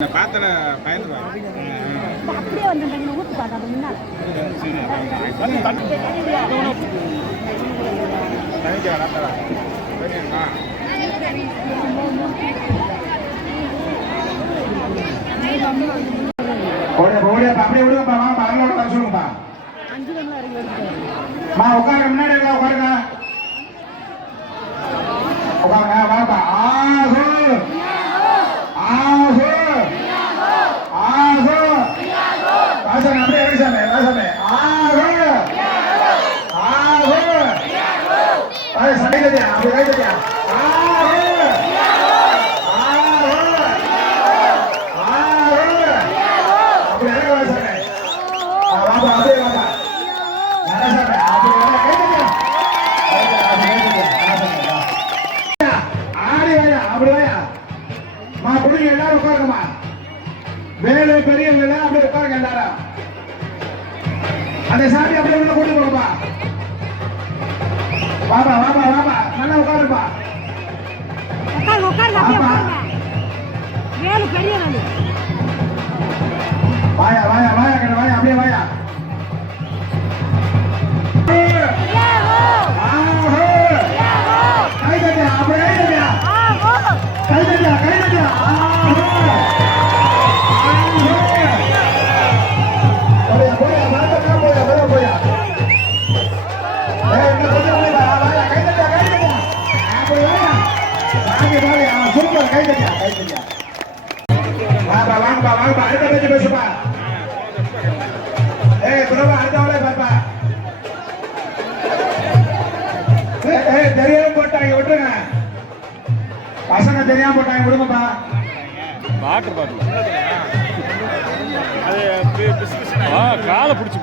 பாத்தல பயந்துவா அப்படியே வந்து ஊத்து பாக்காத முன்னால அப்படியே விடுங்கப்பா வாங்க அவங்களோட சொல்லுங்கப்பா 5 நிமிஷம் இறங்கி உட்காருங்க முன்னாடி உட்காருங்க உட்காருங்க வாப்பா ஆஹோ ஆஹோ ஆஹோ வாசனை அப்படியே வாசனை வாசனை ஆஹோ ஆஹோ அது சண்டையா அப்படி கைதட்டியா ஆஹோ ஆஹோ ஆஹோ அப்படி அழகு வாசனை வாப்பா அப்படியே வாப்பா நல்லா சாப்பிட அப்படி கைதட்டியா ஆடி வாயா அப்படி வாயா மா புடிங்க எல்லாரும் உட்காருங்கம்மா வேலை பெரியவங்க எல்லாம் அப்படியே உட்காருங்க எல்லாரும் அந்த சாமி அப்படியே உள்ள கொண்டு போங்கப்பா வாப்பா வாப்பா வாப்பா நல்லா உட்காருப்பா உட்காருங்க வேலை பெரிய வேலை வாயா வாயா வாயா கண்ண வாயா அப்படியே வாயா தெரியாம போட்டாங்க விட்டுருங்க பசங்க தெரியாம போட்டாங்க விடுங்கப்பா வாட்டர் பாட்டில் அது காலை பிடிச்சி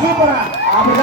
சூப்பரா அப்படி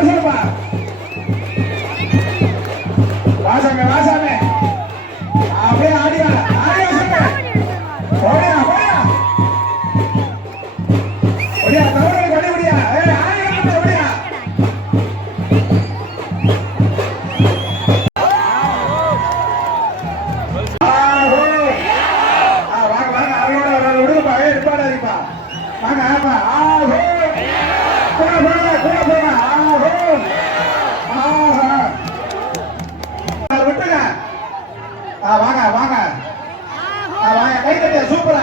சொல்லுப்பா வாசாமி வாசாமி அப்படியே ஆடியா ஆடியா சொல்லு ஓடியா ஓடியா ஓடியா தவறு பண்ணி முடியா ஆடியா ஓடியா வாங்க வாங்க அவங்களோட விடுங்கப்பா இருப்பாடாதீப்பா வாங்க ஆமா விட்டுங்க வாங்க வாங்க கை தட்டியா சூப்பரா